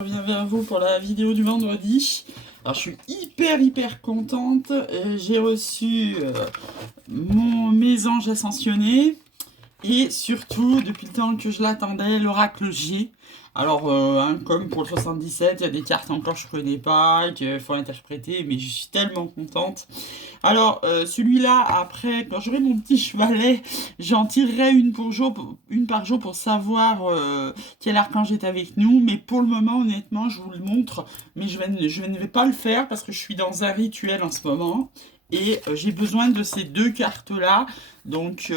Je reviens vers vous pour la vidéo du vendredi. Alors je suis hyper contente. J'ai reçu mes anges ascensionnés et surtout, depuis le temps que je l'attendais, l'oracle G. Alors, comme pour le 77, il y a des cartes encore que je connais pas, qu'il faut interpréter, mais je suis tellement contente. Alors, celui-là, après, quand j'aurai mon petit chevalet, j'en tirerai une par jour pour savoir quel archange est avec nous. Mais pour le moment, honnêtement, je vous le montre, mais je ne vais pas le faire parce que je suis dans un rituel en ce moment. Et j'ai besoin de ces deux cartes-là, donc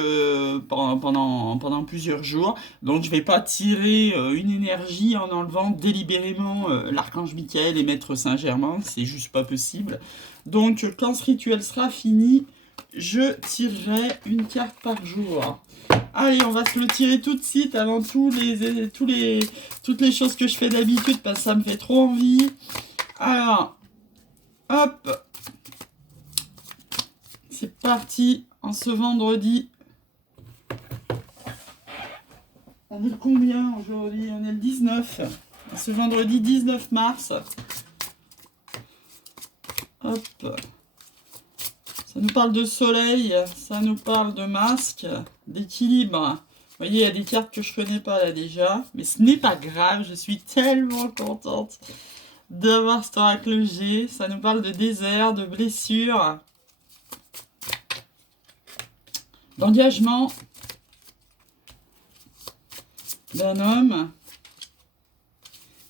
pendant plusieurs jours. Donc je vais pas tirer une énergie en enlevant délibérément l'archange Michael et Maître Saint-Germain, c'est juste pas possible. Donc quand ce rituel sera fini, je tirerai une carte par jour. Allez, on va se le tirer tout de suite avant toutes les choses que je fais d'habitude parce que ça me fait trop envie. Alors, hop, c'est parti. En ce vendredi, on est le combien aujourd'hui? On est le 19. Ce vendredi 19 mars. Hop. Ça nous parle de soleil, ça nous parle de masque, d'équilibre. Vous voyez, il y a des cartes que je connais pas là déjà, mais ce n'est pas grave, je suis tellement contente d'avoir cet oracle G. Ça nous parle de désert, de blessure, d'engagement d'un homme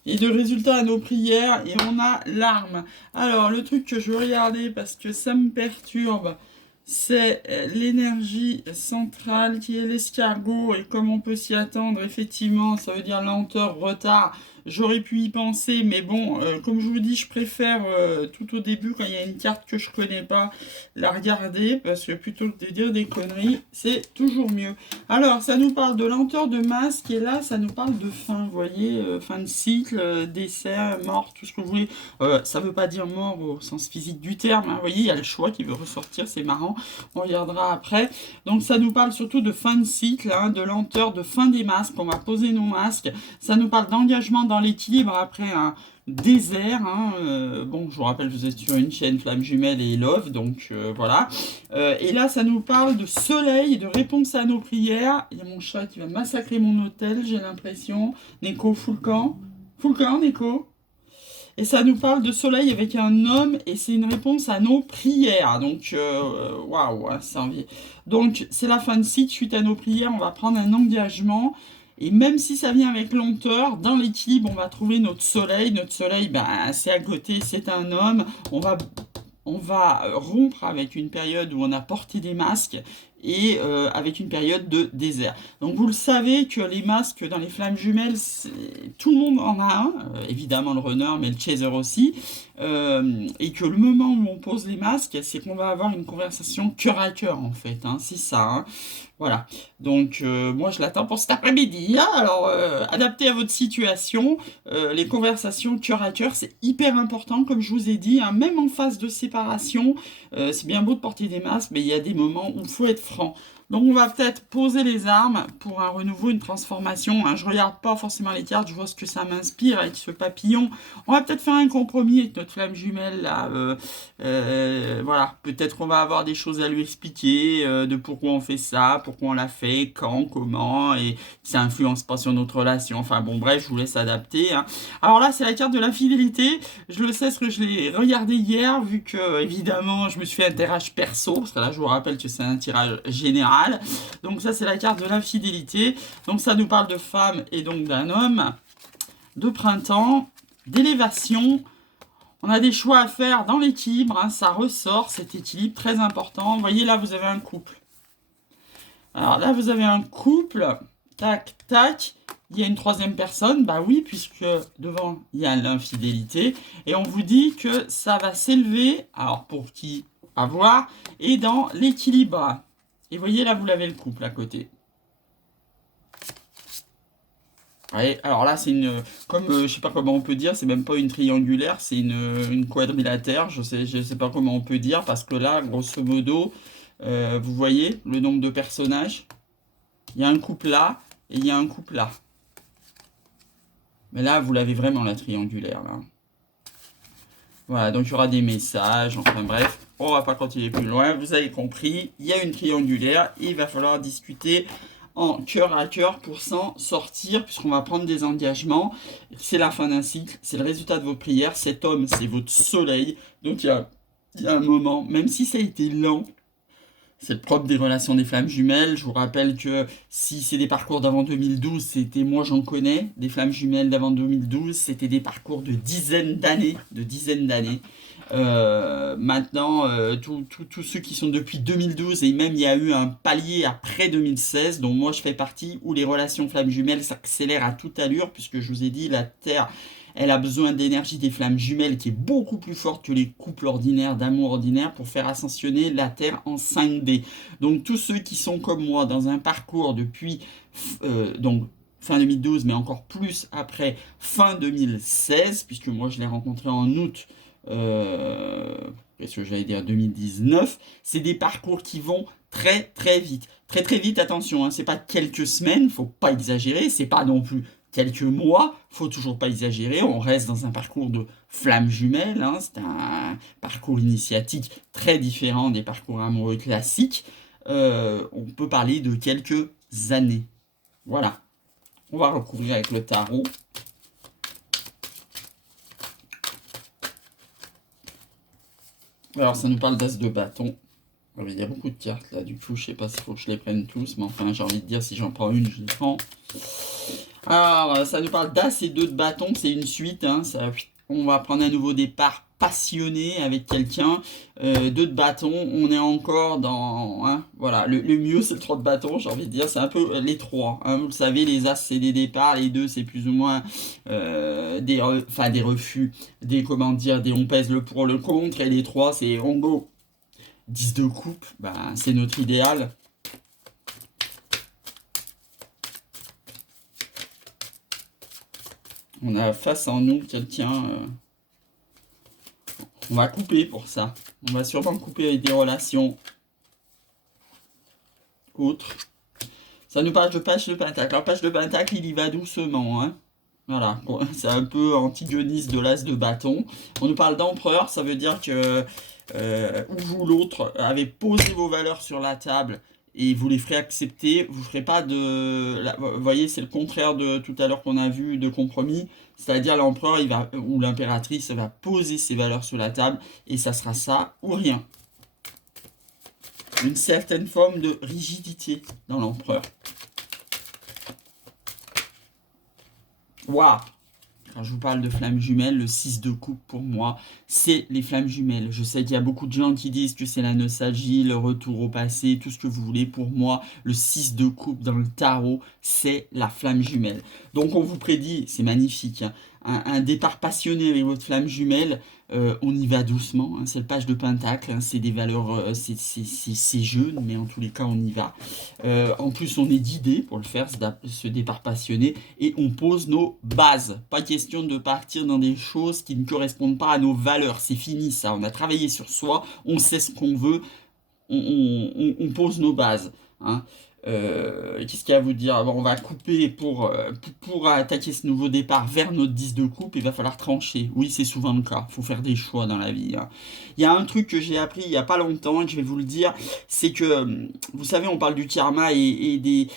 et de résultats à nos prières. Et on a l'arme. Alors, le truc que je veux regarder parce que ça me perturbe, c'est l'énergie centrale qui est l'escargot. Et comme on peut s'y attendre, effectivement, ça veut dire lenteur, retard. J'aurais pu y penser, mais bon, comme je vous dis, je préfère tout au début, quand il y a une carte que je connais pas, la regarder, parce que plutôt que de dire des conneries, c'est toujours mieux. Alors, ça nous parle de lenteur de masque, et là, ça nous parle de fin, vous voyez, fin de cycle, décès, mort, tout ce que vous voulez. Ça veut pas dire mort au sens physique du terme, hein. Vous voyez, il y a le choix qui veut ressortir, c'est marrant, on regardera après. Donc, ça nous parle surtout de fin de cycle, hein, de lenteur, de fin des masques, on va poser nos masques. Ça nous parle d'engagement dans l'équilibre après un désert, hein. Bon, je vous rappelle, vous êtes sur une chaîne Flamme Jumelle et Love, donc voilà. Et là, ça nous parle de soleil, de réponse à nos prières. Il y a mon chat qui va massacrer mon hôtel, j'ai l'impression. Neko, full camp. Full camp, Neko. Et ça nous parle de soleil avec un homme, et c'est une réponse à nos prières. Donc, waouh, c'est envie. Donc, c'est la fin de cycle. Suite à nos prières, on va prendre un engagement. Et même si ça vient avec lenteur, dans l'équilibre, on va trouver notre soleil. Notre soleil, ben, c'est à côté, c'est un homme. On va rompre avec une période où on a porté des masques et avec une période de désert. Donc vous le savez que les masques dans les flammes jumelles, tout le monde en a un, évidemment le runner, mais le chaser aussi, et que le moment où on pose les masques, c'est qu'on va avoir une conversation cœur à cœur en fait, hein, c'est ça. Hein. Voilà, donc moi je l'attends pour cet après-midi. Hein. Alors, adapté à votre situation, les conversations cœur à cœur, c'est hyper important, comme je vous ai dit, hein, même en phase de séparation, c'est bien beau de porter des masques, mais il y a des moments où il faut être franc. Donc on va peut-être poser les armes pour un renouveau, une transformation. Hein. Je regarde pas forcément les cartes, je vois ce que ça m'inspire avec ce papillon. On va peut-être faire un compromis avec notre flamme jumelle là. Voilà, peut-être qu'on va avoir des choses à lui expliquer de pourquoi on fait ça, pourquoi on l'a fait, quand, comment, et ça influence pas sur notre relation. Enfin bon, bref, je vous laisse adapter. Hein. Alors là, c'est la carte de l'infidélité. Je le sais parce que je l'ai regardé hier, vu que évidemment, je me suis fait un tirage perso, parce que là, je vous rappelle que c'est un tirage général. Donc ça, c'est la carte de l'infidélité. Donc ça nous parle de femme et donc d'un homme, de printemps, d'élévation. On a des choix à faire dans l'équilibre, hein, ça ressort, cet équilibre très important. Vous voyez, là, vous avez un couple. Alors là, vous avez un couple, tac, tac, il y a une troisième personne, bah oui, puisque devant, il y a l'infidélité, et on vous dit que ça va s'élever, alors pour qui, à voir, et dans l'équilibre. Et vous voyez, là, vous l'avez le couple à côté. Ouais, alors là, c'est une, comme je sais pas comment on peut dire, c'est même pas une triangulaire, c'est une quadrilatère, je sais pas comment on peut dire, parce que là, grosso modo, vous voyez le nombre de personnages, il y a un couple là, et il y a un couple là. Mais là, vous l'avez vraiment, la triangulaire, là. Voilà, donc il y aura des messages, enfin bref, on va pas continuer plus loin, vous avez compris, il y a une triangulaire, il va falloir discuter en cœur à cœur pour s'en sortir, puisqu'on va prendre des engagements, c'est la fin d'un cycle, c'est le résultat de vos prières, cet homme, c'est votre soleil, donc il y a un moment, même si ça a été lent, c'est le propre des relations des flammes jumelles. Je vous rappelle que si c'est des parcours d'avant 2012, c'était, moi j'en connais, des flammes jumelles d'avant 2012, c'était des parcours de dizaines d'années, maintenant, tous ceux qui sont depuis 2012, et même il y a eu un palier après 2016, dont moi je fais partie, où les relations flammes jumelles s'accélèrent à toute allure, puisque je vous ai dit, la Terre, elle a besoin d'énergie des flammes jumelles qui est beaucoup plus forte que les couples ordinaires, d'amour ordinaire, pour faire ascensionner la Terre en 5D. Donc tous ceux qui sont comme moi dans un parcours depuis donc fin 2012, mais encore plus après fin 2016, puisque moi je l'ai rencontré en août, qu'est-ce que j'allais dire, 2019, c'est des parcours qui vont très très vite. Très très vite, attention, hein, c'est pas quelques semaines, faut pas exagérer, c'est pas non plus quelques mois, faut toujours pas exagérer, on reste dans un parcours de flammes jumelles, hein, c'est un parcours initiatique très différent des parcours amoureux classiques, on peut parler de quelques années. Voilà, on va recouvrir avec le tarot. Alors ça nous parle d'as de bâton. Il y a beaucoup de cartes là, du coup je sais pas s'il faut que je les prenne tous, mais enfin j'ai envie de dire si j'en prends une, je les prends. Alors ça nous parle d'as et 2 de bâton, c'est une suite, hein, on va prendre un nouveau départ passionné avec quelqu'un. 2 de bâton, on est encore dans, hein, voilà, le mieux c'est le 3 de bâton, j'ai envie de dire, c'est un peu les 3, hein, vous le savez, les as c'est des départs, les 2 c'est plus ou moins des refus, comment dire, on pèse le pour le contre, et les 3 c'est on go. 10 de coupe, bah, c'est notre idéal. On a face en nous quelqu'un. On va couper pour ça. On va sûrement couper avec des relations autres. Ça nous parle de page de pentacle. Alors, page de pentacle, il y va doucement. Hein. Voilà, c'est un peu Antigonis de l'as de bâton. On nous parle d'empereur, ça veut dire que vous l'autre avez posé vos valeurs sur la table et vous les ferez accepter. Vous ne ferez pas de... Vous voyez, c'est le contraire de tout à l'heure qu'on a vu de compromis. C'est-à-dire l'empereur ou l'impératrice va poser ses valeurs sur la table et ça sera ça ou rien. Une certaine forme de rigidité dans l'empereur. Waouh! Quand je vous parle de flammes jumelles, le 6 de coupe pour moi, c'est les flammes jumelles. Je sais qu'il y a beaucoup de gens qui disent que c'est la nostalgie, le retour au passé, tout ce que vous voulez. Pour moi, le 6 de coupe dans le tarot, c'est la flamme jumelle. Donc on vous prédit, c'est magnifique, hein, un départ passionné avec votre flamme jumelle. On y va doucement, hein, c'est le page de pentacle, hein, c'est des valeurs, c'est jeune, mais en tous les cas on y va. En plus on est guidé pour le faire, ce départ passionné, et on pose nos bases. Pas question de partir dans des choses qui ne correspondent pas à nos valeurs, c'est fini ça, on a travaillé sur soi, on sait ce qu'on veut, on pose nos bases. Hein. Qu'est-ce qu'il y a à vous dire? On va couper pour attaquer ce nouveau départ vers notre 10 de coupe, il va falloir trancher. Oui, c'est souvent le cas, il faut faire des choix dans la vie. Hein. Il y a un truc que j'ai appris il n'y a pas longtemps et que je vais vous le dire, c'est que, vous savez, on parle du karma et des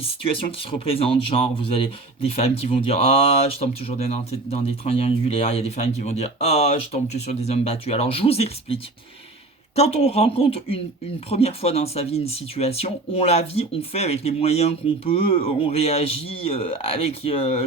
situations qui se représentent, genre vous avez des femmes qui vont dire ah je tombe toujours dans des triangulaires, il y a des femmes qui vont dire ah je tombe que sur des hommes battus. Alors je vous explique. Quand on rencontre une première fois dans sa vie une situation, on la vit, on fait avec les moyens qu'on peut, on réagit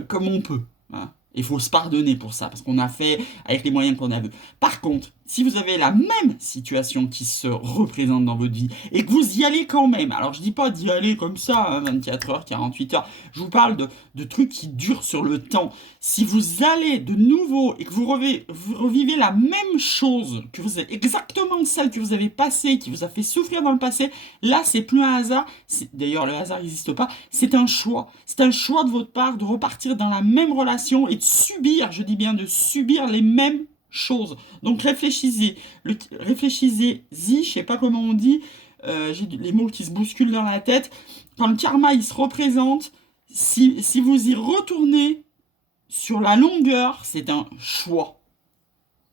comme on peut. Hein. Il faut se pardonner pour ça, parce qu'on a fait avec les moyens qu'on a vu. Par contre, si vous avez la même situation qui se représente dans votre vie, et que vous y allez quand même, alors je dis pas d'y aller comme ça, hein, 24 heures, 48 heures, je vous parle de trucs qui durent sur le temps. Si vous allez de nouveau et que vous revivez la même chose, que vous êtes exactement celle que vous avez passée, qui vous a fait souffrir dans le passé, là c'est plus un hasard, d'ailleurs le hasard n'existe pas, c'est un choix. C'est un choix de votre part de repartir dans la même relation et de subir, je dis bien de subir les mêmes choses. Donc réfléchissez-y, je sais pas comment on dit, j'ai les mots qui se bousculent dans la tête. Quand le karma il se représente, si vous y retournez sur la longueur, c'est un choix.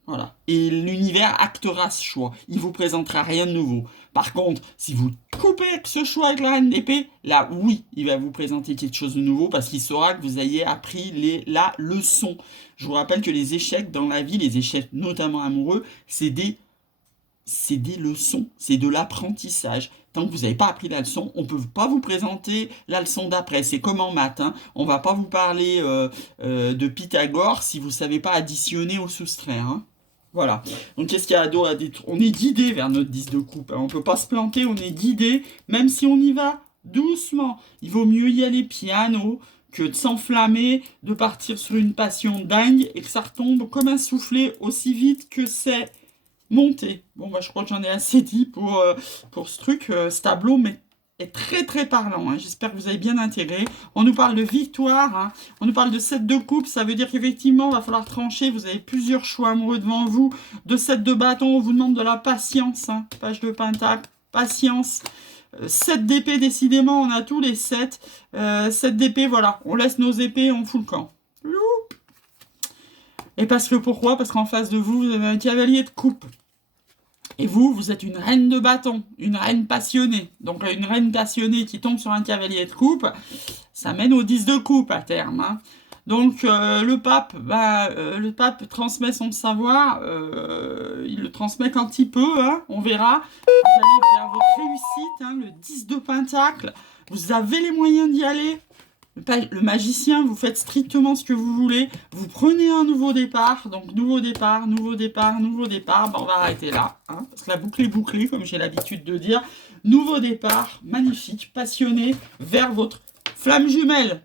Voilà. Et l'univers actera ce choix. Il vous présentera rien de nouveau. Par contre, si vous coupez ce choix avec la reine d'épée, là, oui, il va vous présenter quelque chose de nouveau parce qu'il saura que vous ayez appris la leçon. Je vous rappelle que les échecs dans la vie, les échecs notamment amoureux, c'est des leçons, c'est de l'apprentissage. Tant que vous n'avez pas appris la leçon, on ne peut pas vous présenter la leçon d'après. C'est comme en maths, hein. On ne va pas vous parler de Pythagore si vous ne savez pas additionner ou soustraire, hein. Voilà. Donc qu'est-ce qu'il y a d'autre? On est guidé vers notre 10 de coupe, hein. On ne peut pas se planter, on est guidé, même si on y va doucement. Il vaut mieux y aller piano que de s'enflammer, de partir sur une passion dingue et que ça retombe comme un soufflet aussi vite que c'est monter. Bon, bah, je crois que j'en ai assez dit pour ce truc. Ce tableau est très très parlant, hein. J'espère que vous avez bien intégré. On nous parle de victoire, hein. On nous parle de 7 de coupe. Ça veut dire qu'effectivement, il va falloir trancher. Vous avez plusieurs choix amoureux devant vous. De 7 de bâton, on vous demande de la patience, hein. Page de pentacle, patience. 7 d'épée, décidément, on a tous les 7. 7 d'épée, voilà. On laisse nos épées, on fout le camp. Et parce que pourquoi? Parce qu'en face de vous, vous avez un cavalier de coupe. Et vous, vous êtes une reine de bâton, une reine passionnée. Donc une reine passionnée qui tombe sur un cavalier de coupe, ça mène au 10 de coupe à terme, hein. Donc le pape transmet son savoir, il le transmet quand il peut, hein, on verra. Vous allez vers votre réussite, hein, le 10 de pentacle, vous avez les moyens d'y aller. Le magicien, vous faites strictement ce que vous voulez. Vous prenez un nouveau départ. Donc, nouveau départ, nouveau départ, nouveau départ. Ben, on va arrêter là, hein, parce que la boucle est bouclée, comme j'ai l'habitude de dire. Nouveau départ, magnifique, passionné, vers votre flamme jumelle.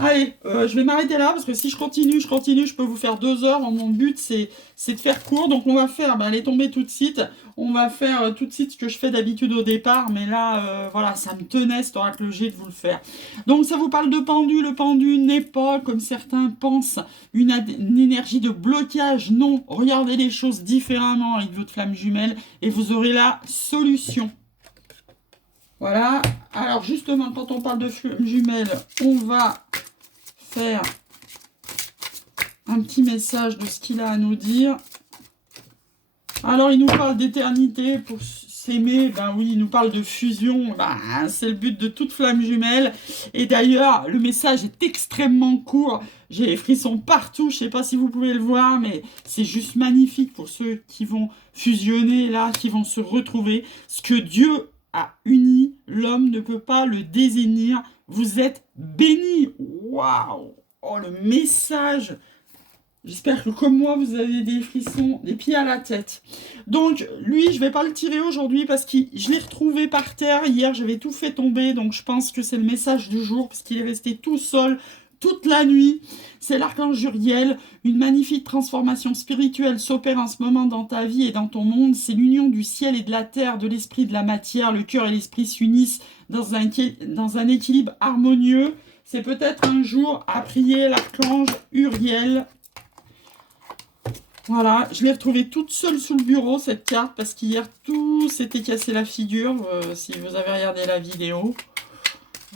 Allez, je vais m'arrêter là, parce que si je continue, je peux vous faire 2 heures. Mon but, c'est de faire court. Donc, on va faire, elle est tombée tout de suite. On va faire tout de suite ce que je fais d'habitude au départ. Mais là, voilà, ça me tenait, cet oracle G, de vous le faire. Donc, ça vous parle de pendu. Le pendu n'est pas, comme certains pensent, une énergie de blocage. Non, regardez les choses différemment avec votre flamme jumelle et vous aurez la solution. Voilà. Alors, justement, quand on parle de flamme jumelle, on va faire un petit message de ce qu'il a à nous dire. Alors, il nous parle d'éternité pour s'aimer. Ben oui, il nous parle de fusion. Ben, c'est le but de toute flamme jumelle. Et d'ailleurs, le message est extrêmement court. J'ai les frissons partout. Je ne sais pas si vous pouvez le voir, mais c'est juste magnifique pour ceux qui vont fusionner là, qui vont se retrouver. Ce que Dieu a uni, l'homme ne peut pas le désunir. Vous êtes bénis. Waouh! Oh, le message! J'espère que comme moi, vous avez des frissons, des pieds à la tête. Donc, lui, je ne vais pas le tirer aujourd'hui parce que je l'ai retrouvé par terre. Hier, j'avais tout fait tomber. Donc, je pense que c'est le message du jour parce qu'il est resté tout seul toute la nuit. C'est l'archange Uriel. Une magnifique transformation spirituelle s'opère en ce moment dans ta vie et dans ton monde. C'est l'union du ciel et de la terre, de l'esprit et de la matière. Le cœur et l'esprit s'unissent dans un équilibre harmonieux. C'est peut-être un jour à prier l'archange Uriel. Voilà, je l'ai retrouvée toute seule sous le bureau, cette carte, parce qu'hier, tout s'était cassé la figure, si vous avez regardé la vidéo.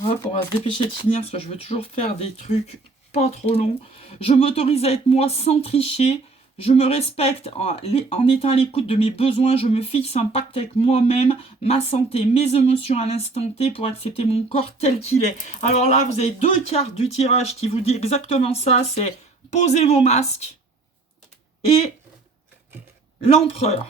Hop, on va se dépêcher de finir, parce que je veux toujours faire des trucs pas trop longs. Je m'autorise à être moi sans tricher. Je me respecte en étant à l'écoute de mes besoins. Je me fixe un pacte avec moi-même, ma santé, mes émotions à l'instant T pour accepter mon corps tel qu'il est. Alors là, vous avez 2 cartes du tirage qui vous dit exactement ça. C'est posez vos masques et l'empereur.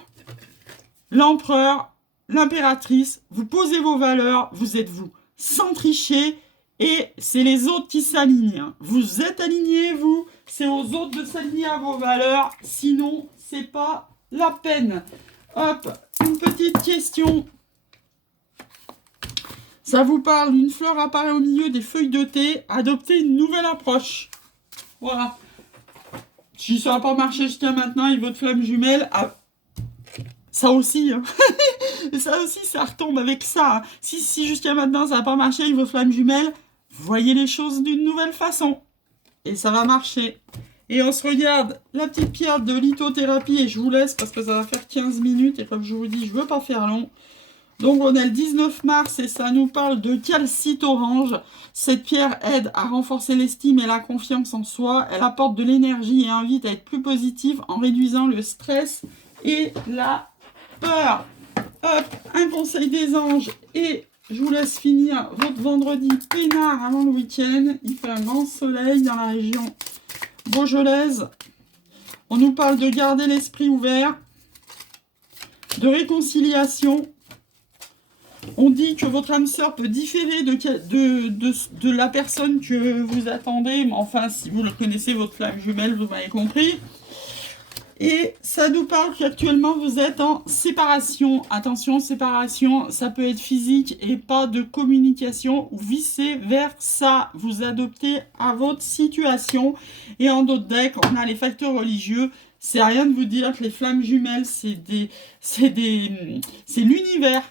L'empereur, l'impératrice, vous posez vos valeurs, vous êtes vous, sans tricher. Et c'est les autres qui s'alignent. Vous êtes alignés, vous. C'est aux autres de s'aligner à vos valeurs. Sinon, c'est pas la peine. Hop, une petite question. Ça vous parle, une fleur apparaît au milieu des feuilles de thé. Adoptez une nouvelle approche. Voilà. Si ça n'a pas marché jusqu'à maintenant, et votre flamme jumelle... Ça aussi, hein. Ça aussi, ça retombe avec ça, hein. Si jusqu'à maintenant, ça n'a pas marché avec vos flammes jumelles, voyez les choses d'une nouvelle façon. Et ça va marcher. Et on se regarde la petite pierre de lithothérapie et je vous laisse parce que ça va faire 15 minutes. Et comme je vous dis, je ne veux pas faire long. Donc on est le 19 mars et ça nous parle de calcite orange. Cette pierre aide à renforcer l'estime et la confiance en soi. Elle apporte de l'énergie et invite à être plus positif en réduisant le stress et la peur. Hop, un conseil des anges et je vous laisse finir votre vendredi peinard avant le week-end. Il fait un grand soleil dans la région beaujolaise. On nous parle de garder l'esprit ouvert, de réconciliation. On dit que votre âme sœur peut différer de la personne que vous attendez. Mais enfin, si vous le connaissez, votre flamme jumelle, vous m'avez compris. Et ça nous parle qu'actuellement, vous êtes en séparation. Attention, séparation, ça peut être physique et pas de communication ou vice-versa. Vous adoptez à votre situation. Et en d'autres decks, on a les facteurs religieux. C'est rien de vous dire que les flammes jumelles, c'est l'univers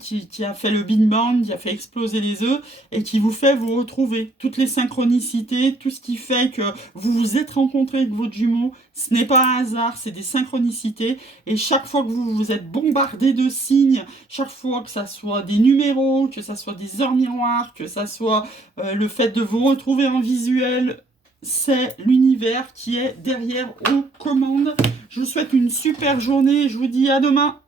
qui a fait le Big Bang, qui a fait exploser les œufs et qui vous fait vous retrouver. Toutes les synchronicités, tout ce qui fait que vous vous êtes rencontrés avec votre jumeau, ce n'est pas un hasard, c'est des synchronicités. Et chaque fois que vous vous êtes bombardé de signes, chaque fois que ça soit des numéros, que ça soit des heures miroirs, que ça soit le fait de vous retrouver en visuel, c'est l'univers qui est derrière aux commandes. Je vous souhaite une super journée et je vous dis à demain.